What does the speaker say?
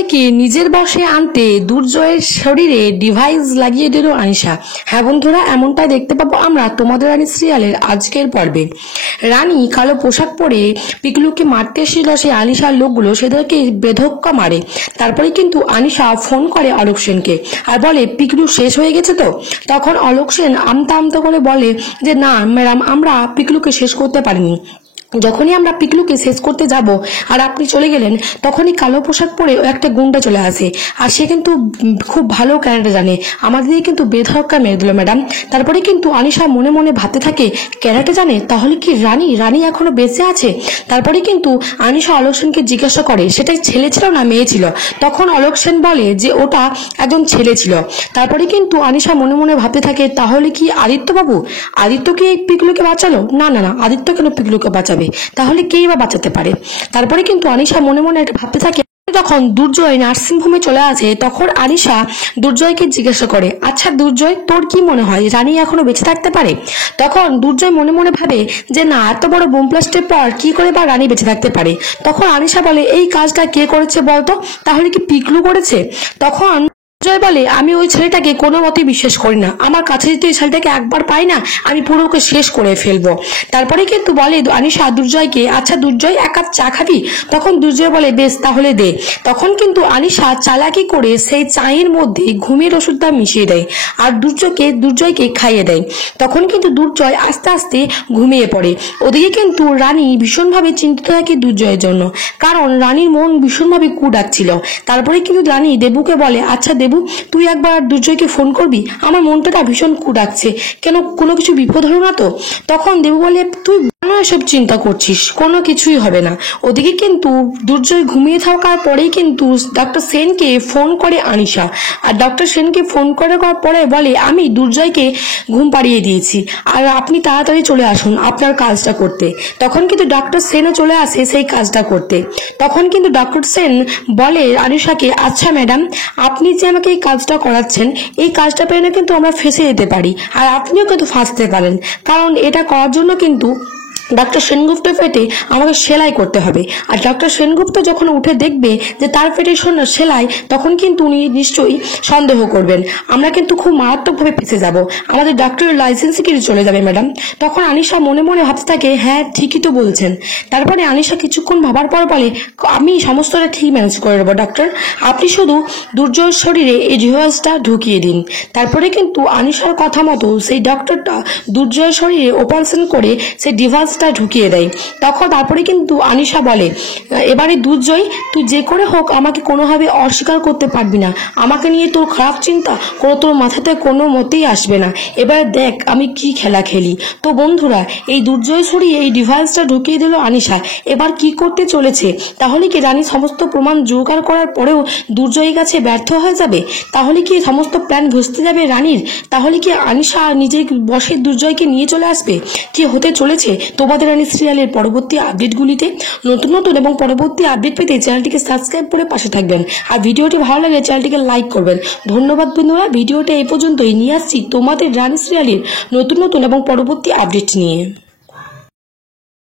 দুর্জয়কে নিজের বশে আনতে দুর্জয়ের শরীরে ডিভাইস লাগিয়ে দিল আনিশা। হ্যাঁ বন্ধুরা, এমনটাই দেখতে পাবো আমরা তোমাদের রানী সিরিয়ালের আজকের পর্বে। রানী কালো পোশাক পরে পিকলুকে মারতে এসেছিল সেই আনিশার লোকগুলো, সেদেরকে বেধক্কা মারে। তারপরে কিন্তু আনিশা ফোন করে অলোক সেনকে আর বলে পিকলু শেষ হয়ে গেছে তো। তখন অলোক সেন আমতা আমতা করে বলে যে না ম্যাডাম, আমরা পিকলুকে শেষ করতে পারিনি। যখনই আমরা পিকলুকে শেষ করতে যাব আর আপনি চলে গেলেন, তখনই কালো পোশাক পরে একটা গুন্ডা চলে আসে। আর সে কিন্তু খুব ভালো ক্যারেক্টার জানে, আমাদের কিন্তু বেধক্কা মেরে দিল ম্যাডাম। তারপরে কিন্তু আনিশা মনে মনে ভাবতে থাকে ক্যারেক্টার জানে, তাহলে কি রানী এখনো বেঁচে আছে? তারপরে কিন্তু আনিশা অলোক সেনকে জিজ্ঞাসা করে সেটা ছেলে ছিল না মেয়ে ছিল। তখন অলোক সেন বলে যে ওটা একজন ছেলে ছিল। তারপরে কিন্তু আনিশা মনে মনে ভাবতে থাকে তাহলে কি আদিত্য বাবু, আদিত্য কি পিকলুকে বাঁচালো? না না না, আদিত্য কেন পিকলুকে বাঁচাবে, তাহলে কেই বা বাঁচাতে পারে? তারপরে কিন্তু আনিশা মনে মনে ভাবতে থাকে। যখন দুর্জয় নার্সিং হোমে চলে আসে তখন আনিশা দুর্জয়কে জিজ্ঞাসা করে আচ্ছা দুর্জয়, তোর কি মনে হয় রানী এখনো বেঁচে থাকতে পারে? তখন দুর্জয় মনে মনে ভাবে যে না, এত বড় বোম ব্লাস্টের পর কি করে বা রানী বেঁচে থাকতে পারে। তখন আনিশা বলে এই কাজটা কে করেছে বলতো, তাহলে কি পিকলু করেছে? তখন জয় বলে আমি ওই ছেলেটাকে কোনো মতেই বিশ্বাস করি না, আমার কাছে যদি ওই ছেলেটাকে একবার পাই না, আমি পুরো ওকে শেষ করে ফেলবো। তারপরে কিন্তু বলে আনিশা দুর্জয়কে আচ্ছা দুর্জয় এক কাপ চা খাবি? তখন দুর্জয় বলে বেশ তাহলে দে। তখন কিন্তু আনিশা চালাকি করে সেই চায়ের মধ্যে ঘুমের ওষুধটা মিশিয়ে দেয় আর দুর্জয়কে খাইয়ে দেয়। তখন কিন্তু দুর্জয় আস্তে আস্তে ঘুমিয়ে পড়ে। ওদিকে কিন্তু রানী ভীষণভাবে চিন্তিত থাকে দুর্জয়ের জন্য, কারণ রানীর মন ভীষণভাবে কু ডাকছিল। তারপরে কিন্তু রানী দেবুকে বলে আচ্ছা দেবু, তুই একবার দুর্জয়কে ফোন করবি, আমার মনটা ভীষণ কু ডাকছে, কেন কোনো কিছু বিপদ হলো না তো? তখন দেবু বলে তুই এসব চিন্তা করছিস, কোনো কিছুই হবে না। ওদিকে কিন্তু দুর্জয় ঘুমিয়ে থাকার পরেই কিন্তু ডক্টর সেনকে ফোন করে আনিশা, আর ডক্টর সেনকে ফোন করার পরে বলে আমি দুর্জয়কে ঘুম পাড়িয়ে দিয়েছি আর আপনি তাড়াতাড়ি চলে আসুন আপনার কাজটা করতে। তখন কিন্তু ডক্টর সেনও চলে আসে সেই কাজটা করতে। তখন কিন্তু ডক্টর সেন বলে আনিশাকে আচ্ছা ম্যাডাম, আপনি যে আমাকে এই কাজটা করাচ্ছেন, এই কাজটা পেলে কিন্তু আমরা ফেঁসে যেতে পারি আর আপনিও কিন্তু ফাঁসতে পারেন, কারণ এটা করার জন্য কিন্তু ডক্টর সেনগুপ্ত পেটে আমাকে সেলাই করতে হবে। আর ডক্টর সেনগুপ্ত যখন উঠে দেখবে যে তার পেটে সেলাই, তখন কিন্তু উনি নিশ্চয়ই সন্দেহ করবেন, আমরা কিন্তু খুব মারাত্মকভাবে ফেঁসে যাব, আমাদের ডক্টরের লাইসেন্সই কিন্তু চলে যাবে ম্যাডাম। তখন আনিশা মনে মনে ভাবতে থাকে হ্যাঁ ঠিকই তো বলছেন। তারপরে আনিশা কিছুক্ষণ ভাবার পর বলে আমি সমস্তটা ঠিক ম্যানেজ করে নেবো ডক্টর, আপনি শুধু দুর্জয়ের শরীরে এই ডিভাইসটা ঢুকিয়ে দিন। তারপরে কিন্তু আনিশার কথা মতো সেই ডক্টরটা দুর্জয়ের শরীরে অপারেশন করে সেই ডিভাইস ঢুকিয়ে দেয়। তারপরে কিন্তু আনিশা বলে এবারে দুর্জয়, তুই যে করে হোক আমাকে কোনোভাবে অস্বীকার করতে পারবি না, আমাকে নিয়ে তোর খারাপ চিন্তা তোর মাথাতে কোনো মতেই আসবে না। এবার দেখ আমি কি খেলা খেলি। তো বন্ধুরা, এই দুর্জয় শরীরে এই ডিভাইসটা ঢুকিয়ে দিল আনিশা, এবার কি করতে চলেছে? তাহলে কি রানী সমস্ত প্রমাণ জোগাড় করার পরেও দুর্জয়ের কাছে ব্যর্থ হয়ে যাবে? তাহলে কি সমস্ত প্ল্যান ভেস্তে যাবে রানীর? তাহলে কি আনিশা নিজের বসে দুর্জয়কে নিয়ে চলে আসবে? কি হতে চলেছে তোমাদের রানী সিরিয়ালের পরবর্তী আপডেটগুলিতে? নতুন এবং পরবর্তী আপডেট পেতে চ্যানেলটিকে সাবস্ক্রাইব করে পাশে থাকবেন আর ভিডিওটি ভালো লাগলে চ্যানেলটিকে লাইক করবেন। ধন্যবাদ বন্ধুরা, ভিডিওটা এই পর্যন্তই। নিয়ে আসছি তোমাদের রানী সিরিয়ালের নতুন এবং পরবর্তী আপডেট নিয়ে।